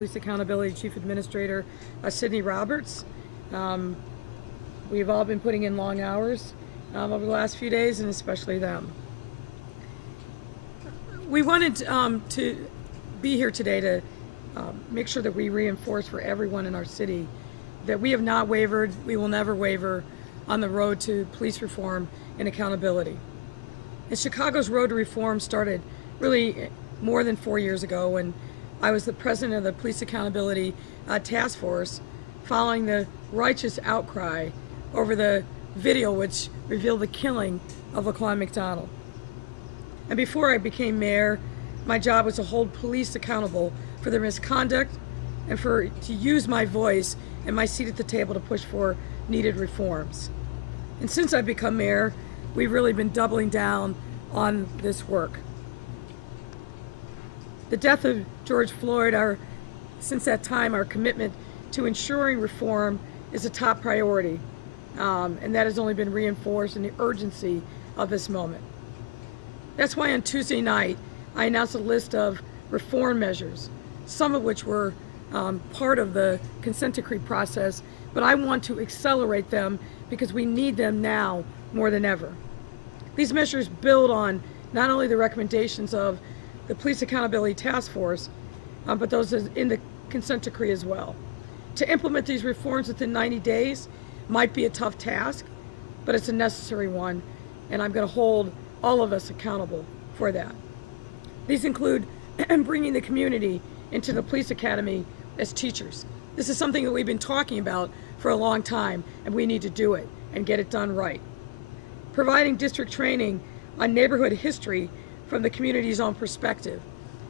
Police Accountability Chief Administrator Sidney Roberts. We've all been putting in long hours over the last few days, and especially them. We wanted to be here today to make sure that we reinforce for everyone in our city that we have not wavered, we will never waver on the road to police reform and accountability. And Chicago's road to reform started really more than 4 years ago when I was the president of the Police Accountability Task Force following the righteous outcry over the video which revealed the killing of Laquan McDonald. And before I became mayor, my job was to hold police accountable for their misconduct and to use my voice and my seat at the table to push for needed reforms. And since I've become mayor, we've really been doubling down on this work. The death of George Floyd, since that time, our commitment to ensuring reform is a top priority, and that has only been reinforced in the urgency of this moment. That's why on Tuesday night, I announced a list of reform measures, some of which were part of the consent decree process, but I want to accelerate them because we need them now more than ever. These measures build on not only the recommendations of the Police Accountability Task Force, but those in the consent decree as well. To implement these reforms within 90 days might be a tough task, but it's a necessary one, and I'm going to hold all of us accountable for that. These include bringing the community into the police academy as teachers. This is something that we've been talking about for a long time, and we need to do it and get it done right. Providing district training on neighborhood history from the community's own perspective.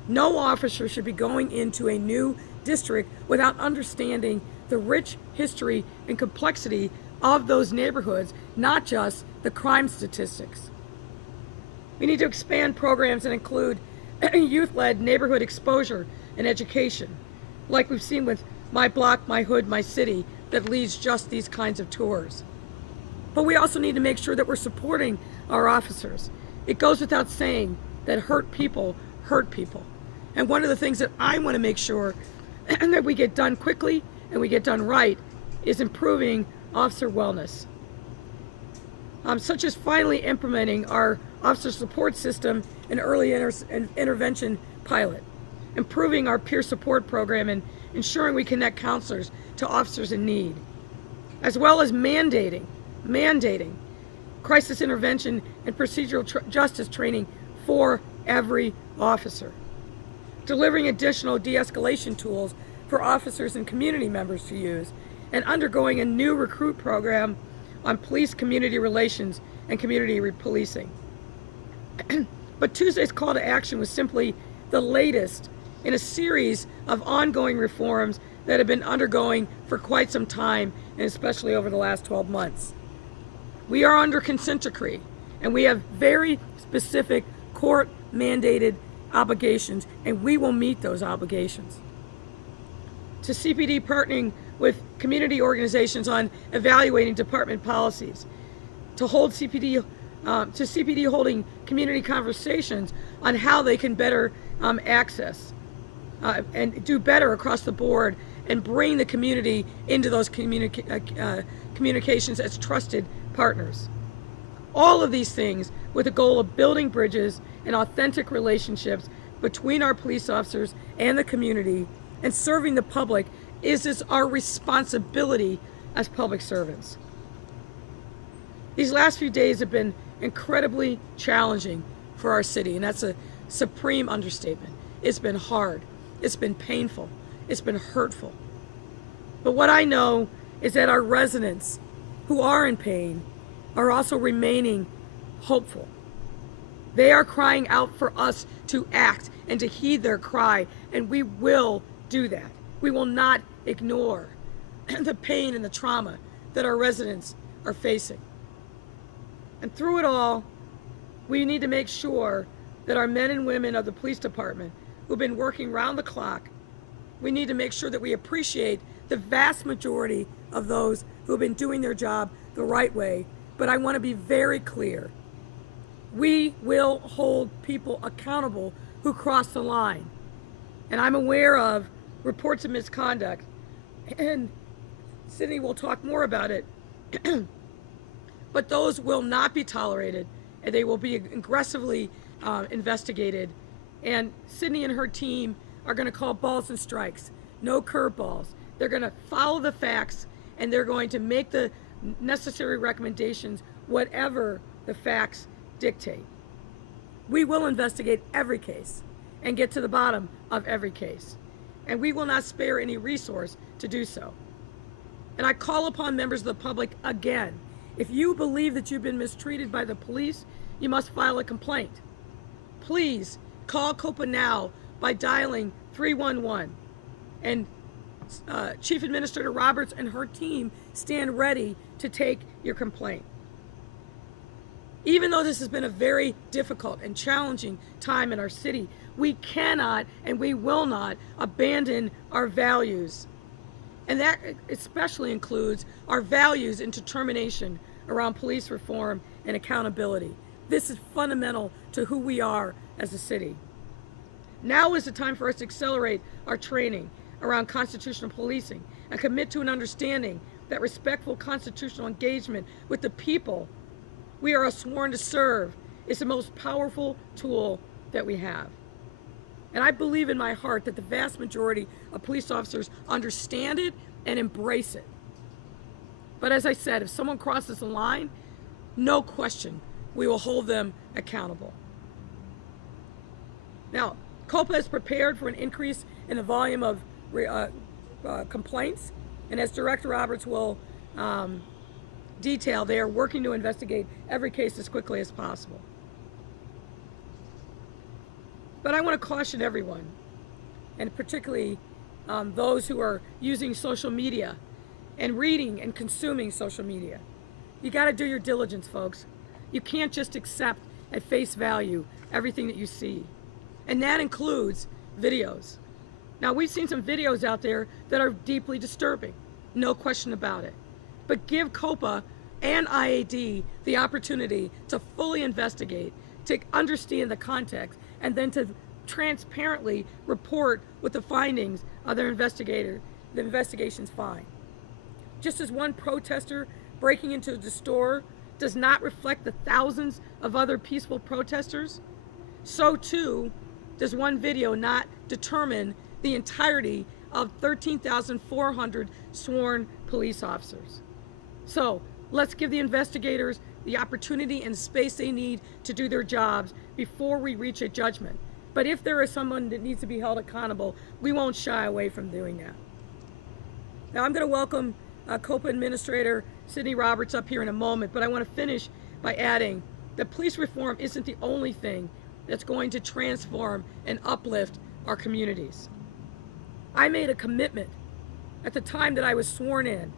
No officer should be going into a new district without understanding the rich history and complexity of those neighborhoods, not just the crime statistics. We need to expand programs that include youth-led neighborhood exposure and education, like we've seen with My Block, My Hood, My City, that leads just these kinds of tours. But we also need to make sure that we're supporting our officers. It goes without saying that hurt people hurt people. And one of the things that I want to make sure that we get done quickly and we get done right is improving officer wellness. Such as finally implementing our officer support system and early intervention pilot, improving our peer support program and ensuring we connect counselors to officers in need, as well as mandating crisis intervention and procedural justice training for every officer, delivering additional de-escalation tools for officers and community members to use, and undergoing a new recruit program on police community relations and community policing. But Tuesday's call to action was simply the latest in a series of ongoing reforms that have been undergoing for quite some time, and especially over the last 12 months. We are under consent decree, and we have very specific court-mandated obligations, and we will meet those obligations. To CPD partnering with community organizations on evaluating department policies, to CPD holding community conversations on how they can better access and do better across the board and bring the community into those communications as trusted partners. All of these things with the goal of building bridges and authentic relationships between our police officers and the community, and serving the public is our responsibility as public servants. These last few days have been incredibly challenging for our city, and that's a supreme understatement. It's been hard, it's been painful, it's been hurtful. But what I know is that our residents who are in pain are also remaining hopeful. They are crying out for us to act and to heed their cry, and we will do that. We will not ignore the pain and the trauma that our residents are facing. And through it all, we need to make sure that our men and women of the police department who've been working round the clock, we need to make sure that we appreciate the vast majority of those who have been doing their job the right way. But I want to be very clear. We will hold people accountable who cross the line. And I'm aware of reports of misconduct, and Sidney will talk more about it, but those will not be tolerated, and they will be aggressively investigated. And Sidney and her team are going to call balls and strikes, no curveballs. They're going to follow the facts, and they're going to make the necessary recommendations, whatever the facts dictate. We will investigate every case and get to the bottom of every case, and we will not spare any resource to do so. And I call upon members of the public again, if you believe that you've been mistreated by the police, you must file a complaint. Please call COPA now by dialing 311. And Chief Administrator Roberts and her team stand ready to take your complaint. Even though this has been a very difficult and challenging time in our city, we cannot and we will not abandon our values. And that especially includes our values and determination around police reform and accountability. This is fundamental to who we are as a city. Now is the time for us to accelerate our training around constitutional policing and commit to an understanding that respectful constitutional engagement with the people we are sworn to serve is the most powerful tool that we have. And I believe in my heart that the vast majority of police officers understand it and embrace it. But as I said, if someone crosses the line, no question, we will hold them accountable. Now, COPA is prepared for an increase in the volume of complaints, and as Director Roberts will detail, they are working to investigate every case as quickly as possible. But I want to caution everyone, and particularly those who are using social media and reading and consuming social media. You got to do your diligence, folks. You can't just accept at face value everything that you see. And that includes videos. Now, we've seen some videos out there that are deeply disturbing, no question about it. But give COPA and IAD the opportunity to fully investigate, to understand the context, and then to transparently report what the findings of the investigations find. Just as one protester breaking into the store does not reflect the thousands of other peaceful protesters, so too does one video not determine the entirety of 13,400 sworn police officers. So let's give the investigators the opportunity and space they need to do their jobs before we reach a judgment. But if there is someone that needs to be held accountable, we won't shy away from doing that. Now I'm going to welcome COPA Administrator Sidney Roberts up here in a moment, but I want to finish by adding that police reform isn't the only thing that's going to transform and uplift our communities. I made a commitment at the time that I was sworn in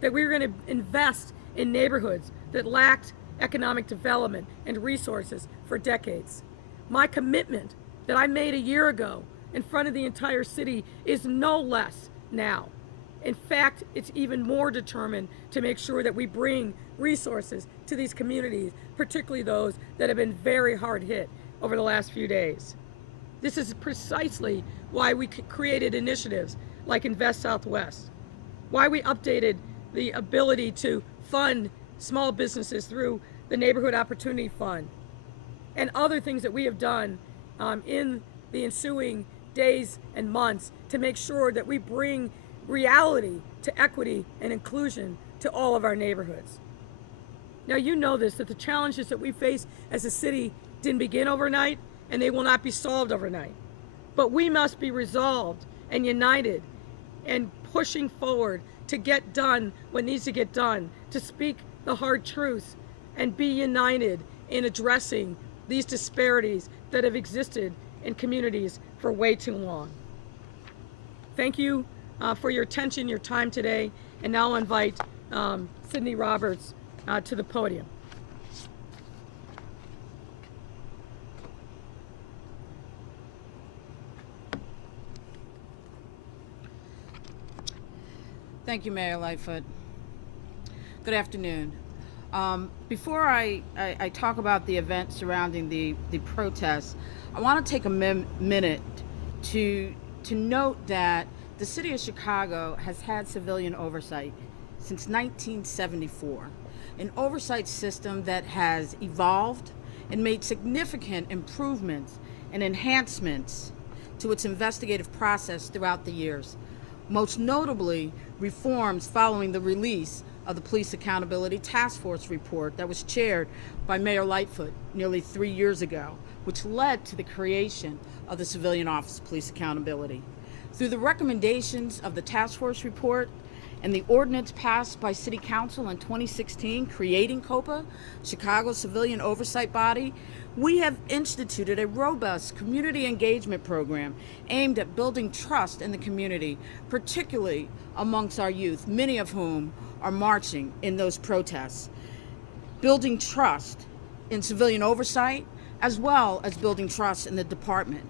that we were going to invest in neighborhoods that lacked economic development and resources for decades. My commitment that I made a year ago in front of the entire city is no less now. In fact, it's even more determined to make sure that we bring resources to these communities, particularly those that have been very hard hit over the last few days. This is precisely why we created initiatives like Invest Southwest, why we updated the ability to fund small businesses through the Neighborhood Opportunity Fund, and other things that we have done in the ensuing days and months to make sure that we bring reality to equity and inclusion to all of our neighborhoods. Now, you know this, that the challenges that we face as a city didn't begin overnight, and they will not be solved overnight. But we must be resolved and united and pushing forward to get done what needs to get done, to speak the hard truth and be united in addressing these disparities that have existed in communities for way too long. Thank you for your attention, your time today, and now I'll invite Sidney Roberts to the podium. Thank you, Mayor Lightfoot. Good afternoon. Before I talk about the event surrounding the protests, I want to take a minute to note that the City of Chicago has had civilian oversight since 1974, an oversight system that has evolved and made significant improvements and enhancements to its investigative process throughout the years, most notably reforms following the release of the Police Accountability Task Force report that was chaired by Mayor Lightfoot nearly 3 years ago, which led to the creation of the Civilian Office of Police Accountability. Through the recommendations of the task force report and the ordinance passed by City Council in 2016 creating COPA, Chicago's civilian oversight body, we have instituted a robust community engagement program aimed at building trust in the community, particularly amongst our youth, many of whom are marching in those protests. Building trust in civilian oversight, as well as building trust in the department.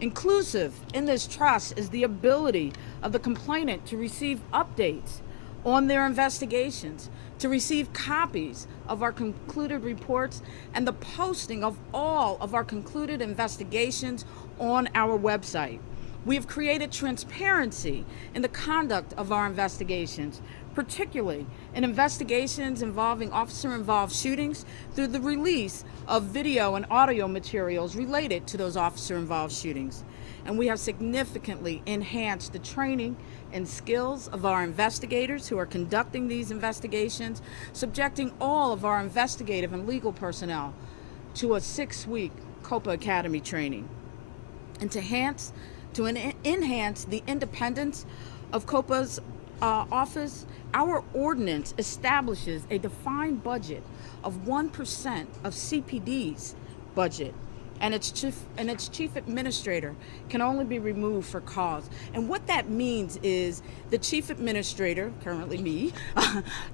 Inclusive in this trust is the ability of the complainant to receive updates on their investigations, to receive copies of our concluded reports, and the posting of all of our concluded investigations on our website. We have created transparency in the conduct of our investigations, particularly in investigations involving officer-involved shootings, through the release of video and audio materials related to those officer-involved shootings. And we have significantly enhanced the training and skills of our investigators who are conducting these investigations, subjecting all of our investigative and legal personnel to a 6-week COPA Academy training. And to enhance the independence of COPA's office, our ordinance establishes a defined budget of 1% of CPD's budget, and its chief administrator can only be removed for cause. And what that means is the chief administrator, currently me,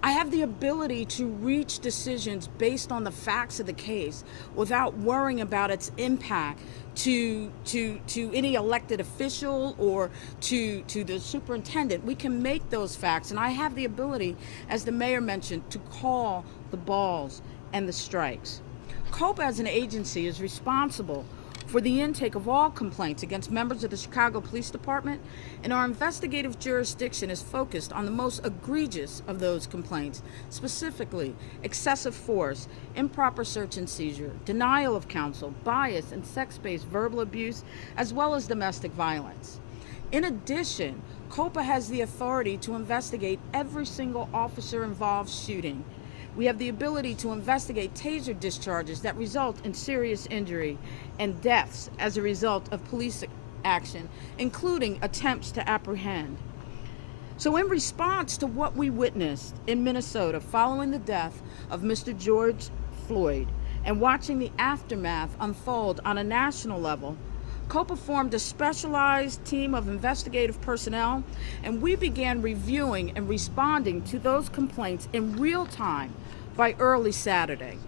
I have the ability to reach decisions based on the facts of the case without worrying about its impact to any elected official or to the superintendent. We can make those facts, and I have the ability, as the mayor mentioned, to call the balls and the strikes. COPA as an agency is responsible for the intake of all complaints against members of the Chicago Police Department, and our investigative jurisdiction is focused on the most egregious of those complaints, specifically excessive force, improper search and seizure, denial of counsel, bias, and sex-based verbal abuse, as well as domestic violence. In addition, COPA has the authority to investigate every single officer-involved shooting. We have the ability to investigate taser discharges that result in serious injury and deaths as a result of police action, including attempts to apprehend. So in response to what we witnessed in Minnesota following the death of Mr. George Floyd and watching the aftermath unfold on a national level, COPA formed a specialized team of investigative personnel, and we began reviewing and responding to those complaints in real time by early Saturday.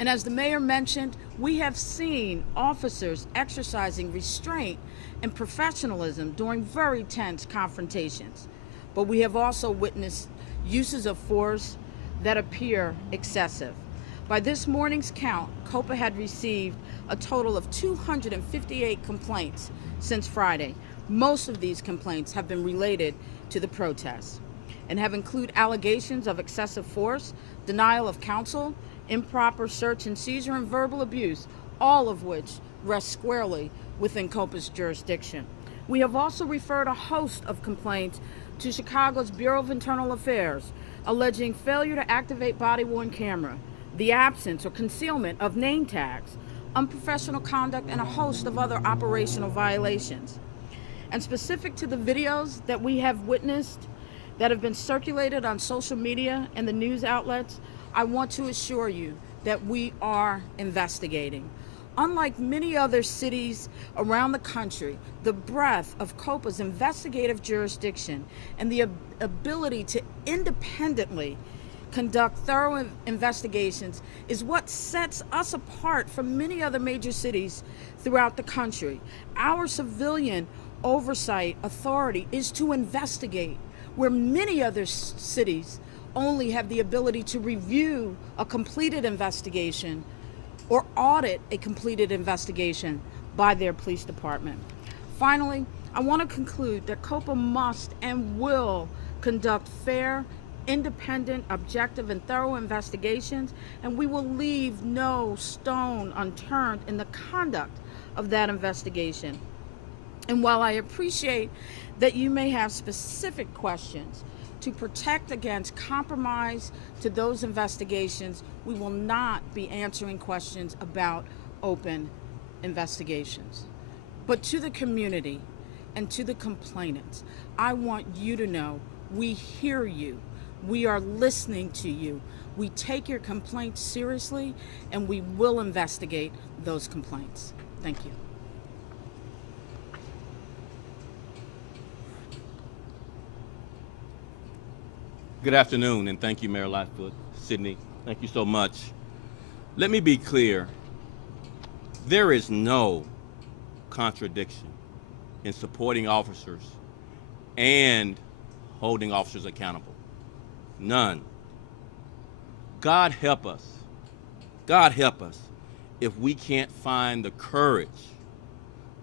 And as the mayor mentioned, we have seen officers exercising restraint and professionalism during very tense confrontations. But we have also witnessed uses of force that appear excessive. By this morning's count, COPA had received a total of 258 complaints since Friday. Most of these complaints have been related to the protests and have included allegations of excessive force, denial of counsel, improper search and seizure, and verbal abuse, all of which rest squarely within COPA's jurisdiction. We have also referred a host of complaints to Chicago's Bureau of Internal Affairs, alleging failure to activate body-worn camera, the absence or concealment of name tags, unprofessional conduct, and a host of other operational violations. And specific to the videos that we have witnessed that have been circulated on social media and the news outlets, I want to assure you that we are investigating. Unlike many other cities around the country, the breadth of COPA's investigative jurisdiction and the ability to independently conduct thorough investigations is what sets us apart from many other major cities throughout the country. Our civilian oversight authority is to investigate, where many other cities only have the ability to review a completed investigation or audit a completed investigation by their police department. Finally, I want to conclude that COPA must and will conduct fair, independent, objective, and thorough investigations, and we will leave no stone unturned in the conduct of that investigation. And while I appreciate that you may have specific questions to protect against compromise to those investigations, we will not be answering questions about open investigations. But to the community and to the complainants, I want you to know we hear you. We are listening to you. We take your complaints seriously, and we will investigate those complaints. Thank you. Good afternoon, and thank you, Mayor Lightfoot. Sidney, thank you so much. Let me be clear. There is no contradiction in supporting officers and holding officers accountable. None. God help us if we can't find the courage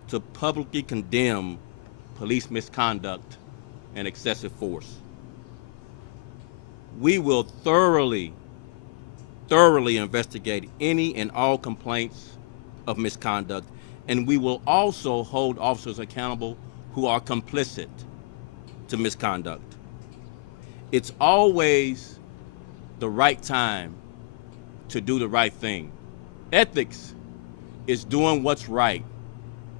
to publicly condemn police misconduct and excessive force. We will thoroughly investigate any and all complaints of misconduct, and we will also hold officers accountable who are complicit to misconduct. It's always the right time to do the right thing. Ethics is doing what's right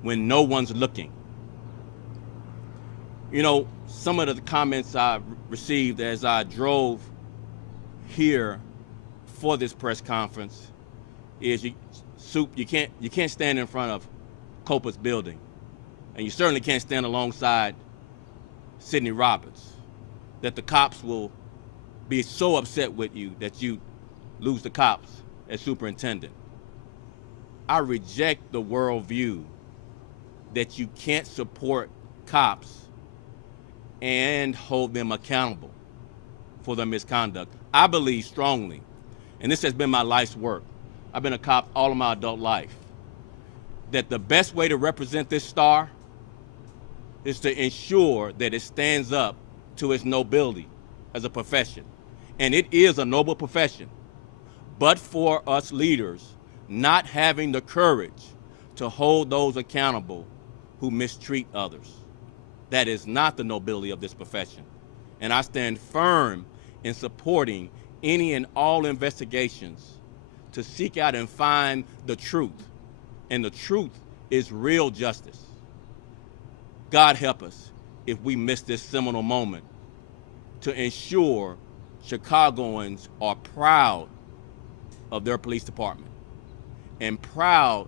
when no one's looking. You know, some of the comments I received as I drove here for this press conference is, you can't stand in front of COPA's building, and you certainly can't stand alongside Sidney Roberts, that the cops will be so upset with you that you lose the cops as superintendent. I reject the worldview that you can't support cops and hold them accountable for their misconduct. I believe strongly, and this has been my life's work, I've been a cop all of my adult life, that the best way to represent this star is to ensure that it stands up to its nobility as a profession. And it is a noble profession, but for us leaders not having the courage to hold those accountable who mistreat others. That is not the nobility of this profession. And I stand firm in supporting any and all investigations to seek out and find the truth. And the truth is real justice. God help us if we miss this seminal moment to ensure Chicagoans are proud of their police department and proud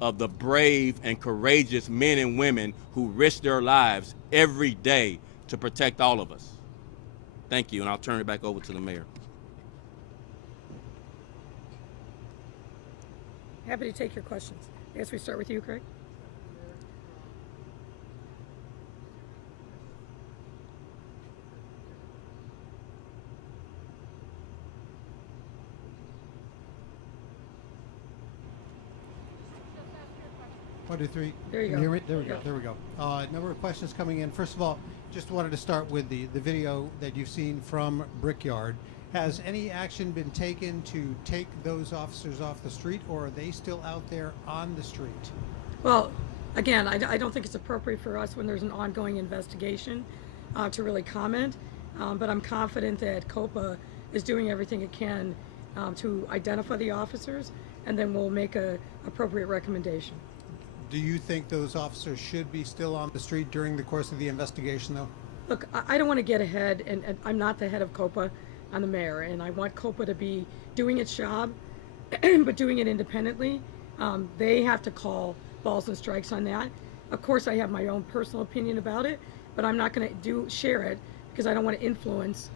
of the brave and courageous men and women who risk their lives every day to protect all of us. Thank you, and I'll turn it back over to the mayor. Happy to take your questions. I guess we start with you, Craig. One, two, three. There you Can go. hear me? There we Yeah. go. There we go. Number of questions coming in. First of all, just wanted to start with the video that you've seen from Brickyard. Has any action been taken to take those officers off the street, or are they still out there on the street? Well, again, I don't think it's appropriate for us when there's an ongoing investigation to really comment, but I'm confident that COPA is doing everything it can to identify the officers, and then we'll make a appropriate recommendation. Do you think those officers should be still on the street during the course of the investigation, though? Look, I don't want to get ahead, and I'm not the head of COPA. I'm the mayor, and I want COPA to be doing its job, but doing it independently. They have to call balls and strikes on that. Of course, I have my own personal opinion about it, but I'm not going to share it because I don't want to influence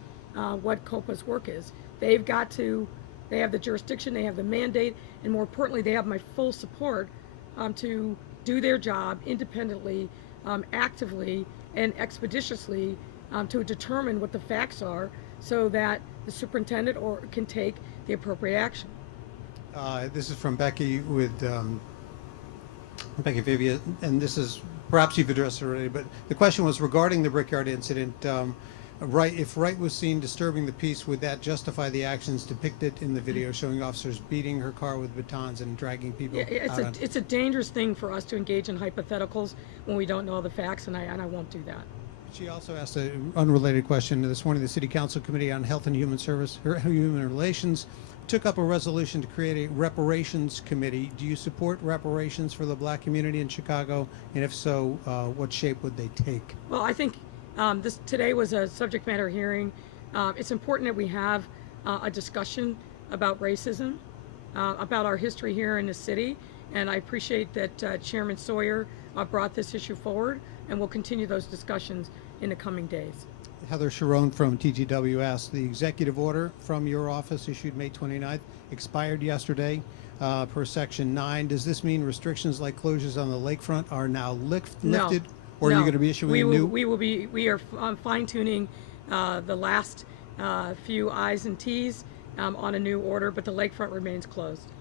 what COPA's work is. They have the jurisdiction, they have the mandate, and more importantly, they have my full support to do their job independently, actively, and expeditiously to determine what the facts are so that the superintendent can take the appropriate action. This is from Becky with Becky Vivia, and this is perhaps you've addressed it already, but the question was regarding the Brickyard incident. If Wright was seen disturbing the peace, would that justify the actions depicted in the video showing officers beating her car with batons and dragging people Yeah, out? it's a dangerous thing for us to engage in hypotheticals when we don't know the facts, and I won't do that. She also asked an unrelated question. This morning, the City Council Committee on Health and Human Relations took up a resolution to create a reparations committee. Do you support reparations for the black community in Chicago? And if so, what shape would they take? Well, I think this today was a subject matter hearing. It's important that we have a discussion about racism, about our history here in the city, and I appreciate that Chairman Sawyer brought this issue forward, and we'll continue those discussions in the coming days. Heather Sharon from TGW asked, the executive order from your office issued May 29th expired yesterday per Section 9. Does this mean restrictions like closures on the lakefront are now lifted? Or are you going to be issuing a new? We are fine-tuning the last few I's and T's on a new order, but the lakefront remains closed.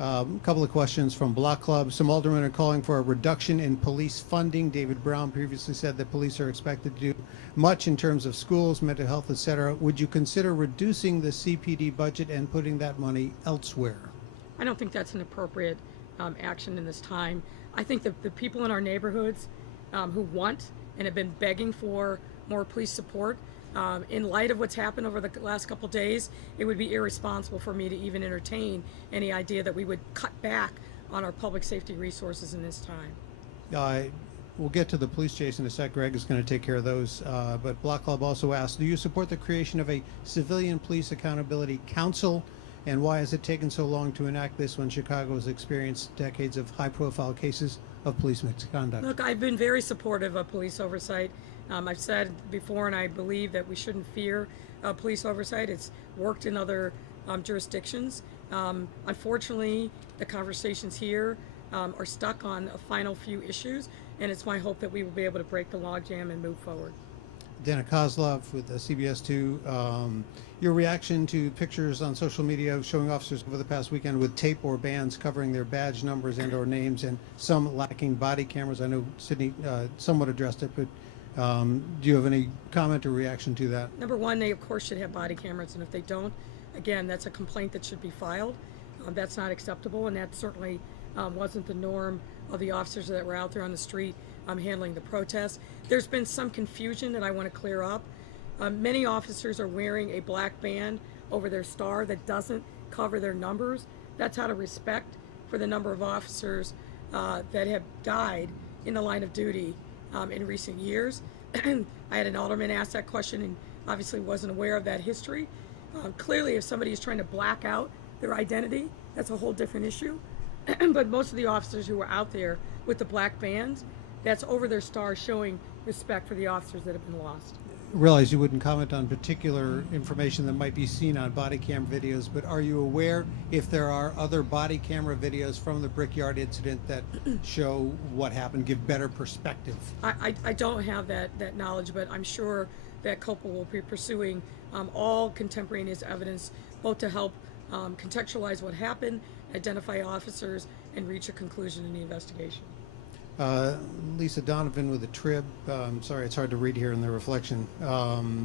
A couple of questions from Block Club. Some aldermen are calling for a reduction in police funding. David Brown previously said that police are expected to do much in terms of schools, mental health, etc. Would you consider reducing the CPD budget and putting that money elsewhere? I don't think that's an appropriate action in this time. I think that the people in our neighborhoods who want and have been begging for more police support, in light of what's happened over the last couple of days, it would be irresponsible for me to even entertain any idea that we would cut back on our public safety resources in this time. We'll get to the police chase in a sec. Greg is going to take care of those. But Block Club also asked, do you support the creation of a civilian police accountability council? And why has it taken so long to enact this when Chicago has experienced decades of high-profile cases of police misconduct? Look, I've been very supportive of police oversight. I've said before, and I believe that we shouldn't fear police oversight. It's worked in other jurisdictions. Unfortunately, the conversations here are stuck on a final few issues, and it's my hope that we will be able to break the logjam and move forward. Dana Kozlov with CBS 2. Your reaction to pictures on social media showing officers over the past weekend with tape or bands covering their badge numbers and or names, and some lacking body cameras. I know Sidney somewhat addressed it, but do you have any comment or reaction to that? Number one, they of course should have body cameras, and if they don't, again, that's a complaint that should be filed. That's not acceptable, and that certainly wasn't the norm of the officers that were out there on the street handling the protests. There's been some confusion that I want to clear up. Many officers are wearing a black band over their star that doesn't cover their numbers. That's out of respect for the number of officers that have died in the line of duty in recent years. I had an alderman ask that question and obviously wasn't aware of that history. Clearly, if somebody is trying to black out their identity, that's a whole different issue. But most of the officers who were out there with the black bands, that's over their star, showing respect for the officers that have been lost. Realize you wouldn't comment on particular information that might be seen on body cam videos, but are you aware if there are other body camera videos from the Brickyard incident that show what happened, give better perspective? I don't have that knowledge, but I'm sure that COPA will be pursuing all contemporaneous evidence, both to help contextualize what happened, identify officers, and reach a conclusion in the investigation. Lisa Donovan with a Trib. Sorry, it's hard to read here in the reflection.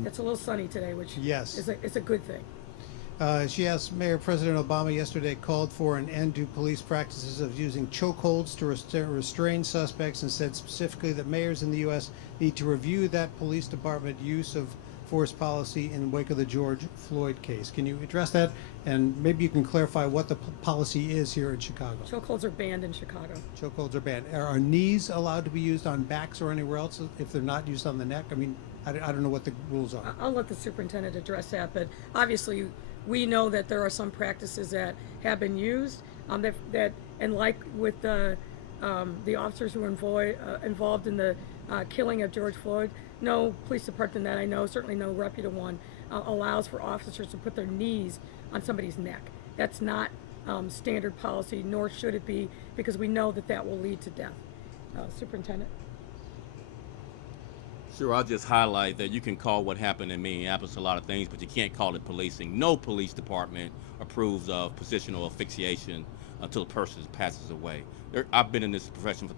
It's a little sunny today, which yes, is a good thing. She asked, Mayor President Obama yesterday called for an end to police practices of using chokeholds to restrain suspects, and said specifically that mayors in the U.S. need to review that police department use of force policy in the wake of the George Floyd case. Can you address that? And maybe you can clarify what the policy is here in Chicago. Chokeholds are banned in Chicago. Chokeholds are banned. Are knees allowed to be used on backs or anywhere else if they're not used on the neck? I mean, I don't know what the rules are. I'll let the superintendent address that, but obviously we know that there are some practices that have been used and like with the officers who were involved in the killing of George Floyd, no police department that I know, certainly no reputable one, allows for officers to put their knees on somebody's neck. That's not standard policy, nor should it be, because we know that will lead to death. Superintendent? Sure, I'll just highlight that you can call what happened in Minneapolis a lot of things, but you can't call it policing. No police department approves of positional asphyxiation until a person passes away. I've been in this profession for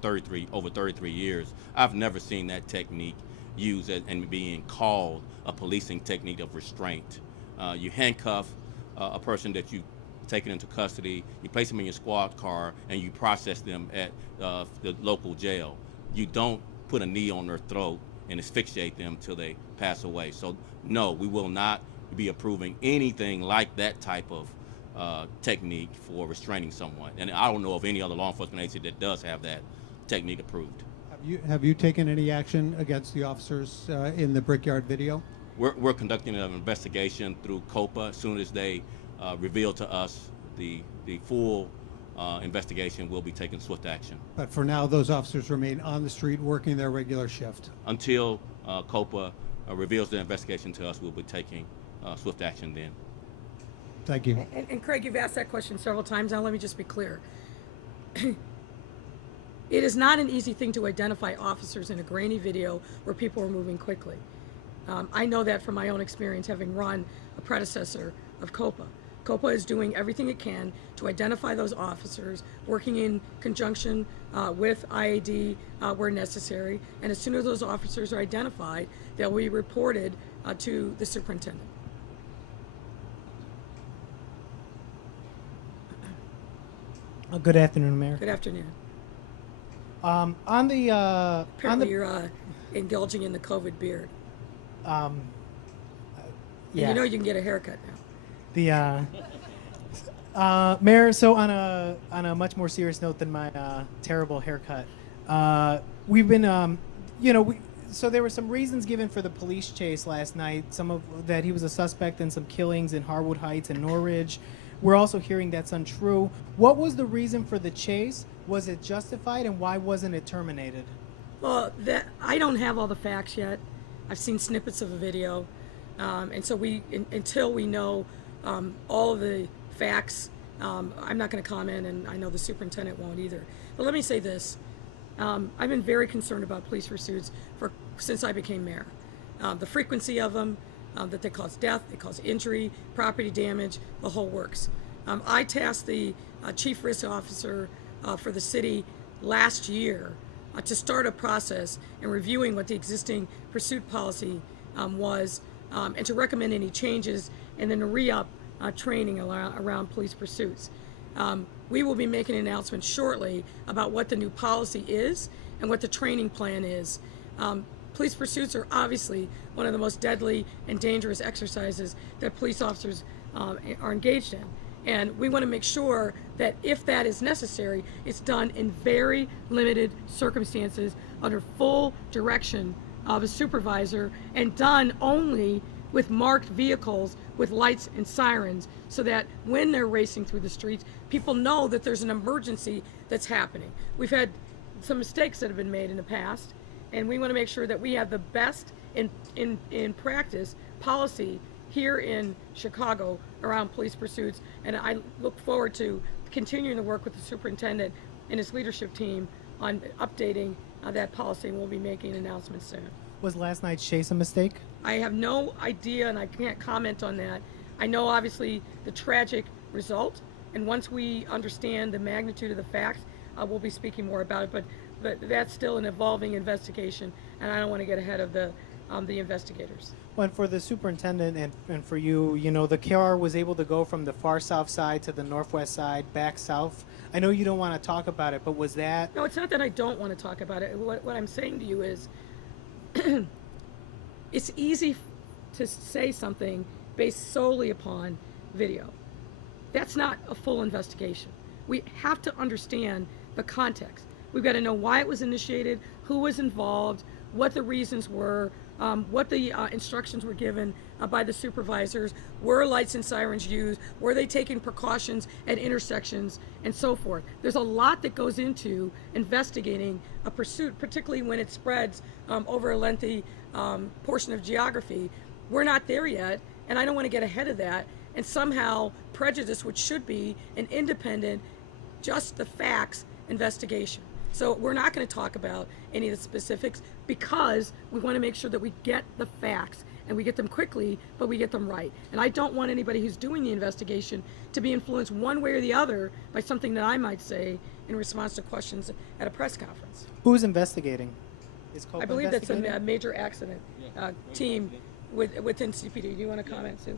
over 33 years. I've never seen that technique used and being called a policing technique of restraint. You handcuff a person that you taken into custody, you place them in your squad car, and you process them at the local jail. You don't put a knee on their throat and asphyxiate them till they pass away. So no, we will not be approving anything like that type of technique for restraining someone. And I don't know of any other law enforcement agency that does have that technique approved. Have you taken any action against the officers in the Brickyard video? We're conducting an investigation through COPA. As soon as they reveal to us the full investigation, will be taking swift action. But for now, those officers remain on the street working their regular shift. Until COPA reveals the investigation to us, we'll be taking swift action then. Thank you. And Craig, you've asked that question several times. Now let me just be clear. It is not an easy thing to identify officers in a grainy video where people are moving quickly. I know that from my own experience, having run a predecessor of COPA. COPA is doing everything it can to identify those officers, working in conjunction with IAD where necessary, and as soon as those officers are identified, they'll be reported to the superintendent. Good afternoon, Mayor. Good afternoon. Apparently You're indulging in the COVID beard. yeah. And you know you can get a haircut now. Mayor, so on a much more serious note than my terrible haircut, we've been so there were some reasons given for the police chase last night. Some of that he was a suspect in some killings in Harwood Heights and Norridge. We're also hearing that's untrue. What was the reason for the chase? Was it justified, and why wasn't it terminated? Well, I don't have all the facts yet. I've seen snippets of a video, and so until we know all of the facts, I'm not going to comment, and I know the superintendent won't either. But let me say this: I've been very concerned about police pursuits since I became mayor. The frequency of them, that they cause death, they cause injury, property damage, the whole works. I tasked the chief risk officer for the city last year to start a process in reviewing what the existing pursuit policy was, and to recommend any changes, and then to re-up training around police pursuits. We will be making an announcement shortly about what the new policy is and what the training plan is. Police pursuits are obviously one of the most deadly and dangerous exercises that police officers are engaged in. And we want to make sure that if that is necessary, it's done in very limited circumstances under full direction of a supervisor and done only with marked vehicles with lights and sirens, so that when they're racing through the streets, people know that there's an emergency that's happening. We've had some mistakes that have been made in the past, and we want to make sure that we have the best in practice policy here in Chicago around police pursuits, and I look forward to continuing to work with the superintendent and his leadership team on updating that policy, and we'll be making announcements soon. Was last night's chase a mistake? I have no idea, and I can't comment on that. I know obviously the tragic result, and once we understand the magnitude of the facts, we'll be speaking more about it, but that's still an evolving investigation, and I don't want to get ahead of the investigators. Well, and for the superintendent and for you, the car was able to go from the far south side to the northwest side, back south. I know you don't want to talk about it, but was that... No, it's not that I don't want to talk about it. What I'm saying to you is it's easy to say something based solely upon video. That's not a full investigation. We have to understand the context. We've got to know why it was initiated, who was involved, what the reasons were, what the instructions were given by the supervisors, were lights and sirens used, were they taking precautions at intersections, and so forth. There's a lot that goes into investigating a pursuit, particularly when it spreads over a lengthy portion of geography. We're not there yet, and I don't want to get ahead of that and somehow prejudice what should be an independent, just the facts investigation. So we're not going to talk about any of the specifics because we want to make sure that we get the facts and we get them quickly, but we get them right. And I don't want anybody who's doing the investigation to be influenced one way or the other by something that I might say in response to questions at a press conference. Who's investigating? Is I Copa believe that's a investigating? major accident team within CPD. Do you want to comment, Sue?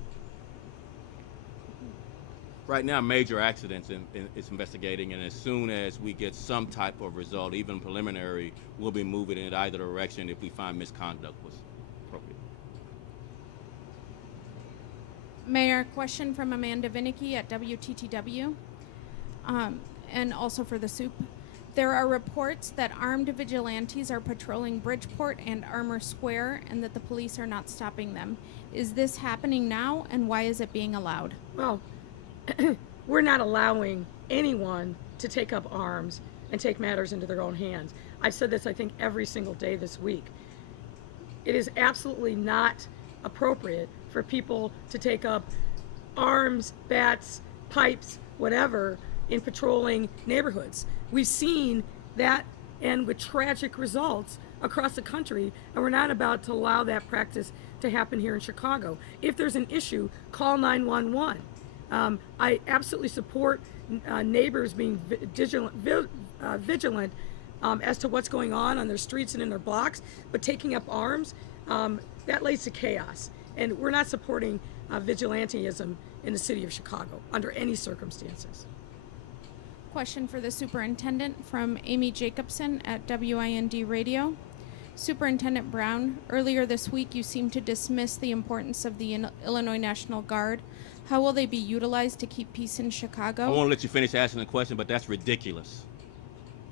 Right now, major accidents is investigating, and as soon as we get some type of result, even preliminary, we'll be moving in either direction if we find misconduct was appropriate. Mayor, question from Amanda Vinicky at WTTW, and also for the soup. There are reports that armed vigilantes are patrolling Bridgeport and Armour Square and that the police are not stopping them. Is this happening now, and why is it being allowed? Well, we're not allowing anyone to take up arms and take matters into their own hands. I've said this, I think, every single day this week. It is absolutely not appropriate for people to take up arms, bats, pipes, whatever, in patrolling neighborhoods. We've seen that end with tragic results across the country, and we're not about to allow that practice to happen here in Chicago. If there's an issue, call 911. I absolutely support neighbors being vigilant as to what's going on their streets and in their blocks, but taking up arms, that leads to chaos. And we're not supporting vigilantism in the city of Chicago under any circumstances. Question for the superintendent from Amy Jacobson at WIND Radio. Superintendent Brown, earlier this week you seemed to dismiss the importance of the Illinois National Guard. How will they be utilized to keep peace in Chicago? I want to let you finish asking the question, but that's ridiculous.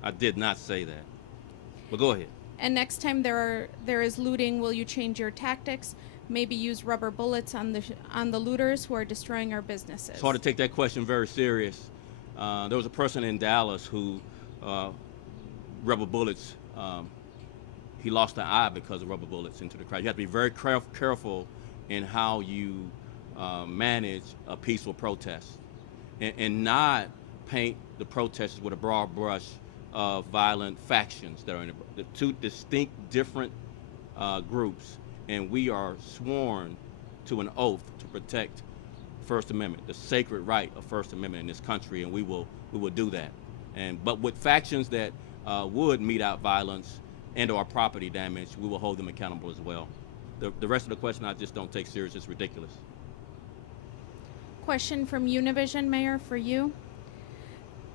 I did not say that. But go ahead. And next time there is looting, will you change your tactics? Maybe use rubber bullets on the looters who are destroying our businesses? It's hard to take that question very serious. There was a person in Dallas who rubber bullets. He lost an eye because of rubber bullets into the crowd. You have to be very careful in how you manage a peaceful protest, and not paint the protesters with a broad brush of violent factions that are in the two distinct, different groups. And we are sworn to an oath to protect First Amendment, the sacred right of First Amendment in this country, and we will do that. But with factions that would mete out violence and/or property damage, we will hold them accountable as well. The rest of the question I just don't take serious. It's ridiculous. Question from Univision, Mayor, for you.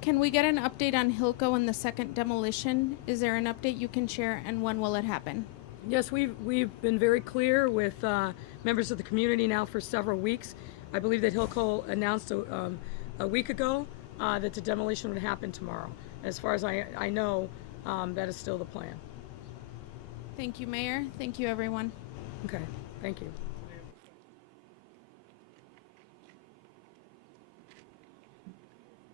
Can we get an update on Hilco and the second demolition? Is there an update you can share, and when will it happen? Yes, we've been very clear with members of the community now for several weeks. I believe that Hilco announced a week ago that the demolition would happen tomorrow. As far as I know, that is still the plan. Thank you, Mayor. Thank you, everyone. Okay, thank you.